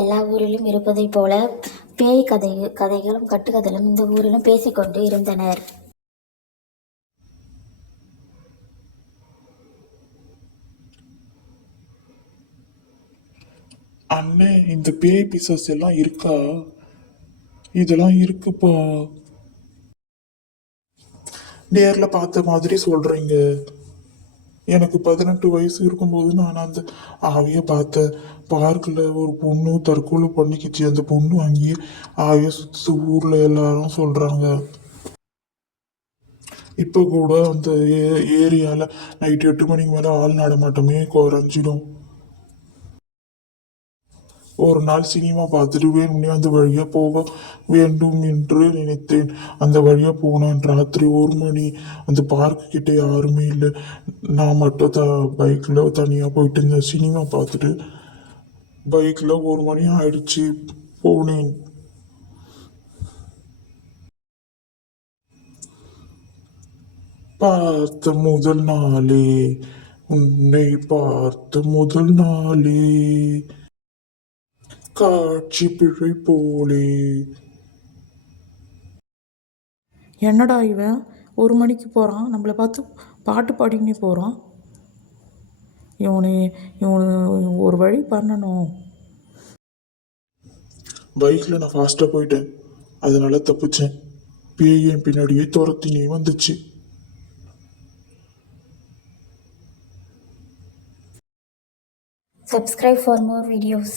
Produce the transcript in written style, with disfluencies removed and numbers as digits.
எல்லா ஊரிலும் இருப்பதைப் போல பேய் கதைகளும் கட்டுக்கதைகளும் இந்த ஊரிலும் பேசிக்கொண்டு இருந்தனர். அண்ணே, இந்த பேய் பிசாசு எல்லாம் இருக்கா? இதெல்லாம் இருக்குப்பா. நேர்ல பார்த்த மாதிரி சொல்றீங்க. எனக்கு 18 வயசு இருக்கும்போது நான் அந்த ஆவியை பார்த்தேன். பார்க்கில் ஒரு பொண்ணு தற்கொலை பண்ணிக்கிச்சு. அந்த பொண்ணு அங்கேயே ஆவியை சுற்றி ஊர்ல எல்லாரும் சொல்றாங்க. இப்போ கூட அந்த ஏரியால நைட் 8 மணிக்கு மேல ஆள் நடமாட்டமே குறைஞ்சிடும். ஒரு நாள் சினிமா பார்த்துட்டு வேணும்னே அந்த வழியா போக வேண்டும் என்று நினைத்தேன். அந்த வழியா போனேன். ராத்திரி 1 மணி. அந்த பார்க் கிட்ட யாருமே இல்லை. நான் மட்டும் பைக்ல தனியா போயிட்டு இருந்தேன். சினிமா பார்த்துட்டு பைக்ல 1 மணி ஆயிடுச்சு. போனேன். பார்த்த முதல் நாளே, உன்னை பார்த்த முதல் நாளே, காட்சி பிழை போலே. என்னடா இவன் 1 மணிக்கு போகிறான், நம்மளை பார்த்து பாட்டு பாடினே போகிறான். இவனு ஒரு வழி பண்ணணும். பைக்ல நான் ஃபாஸ்டா போயிட்டேன். அதனால தப்பிச்சேன். பேய் என் பின்னாடியே துரத்தினே வந்துச்சு. Subscribe for more videos.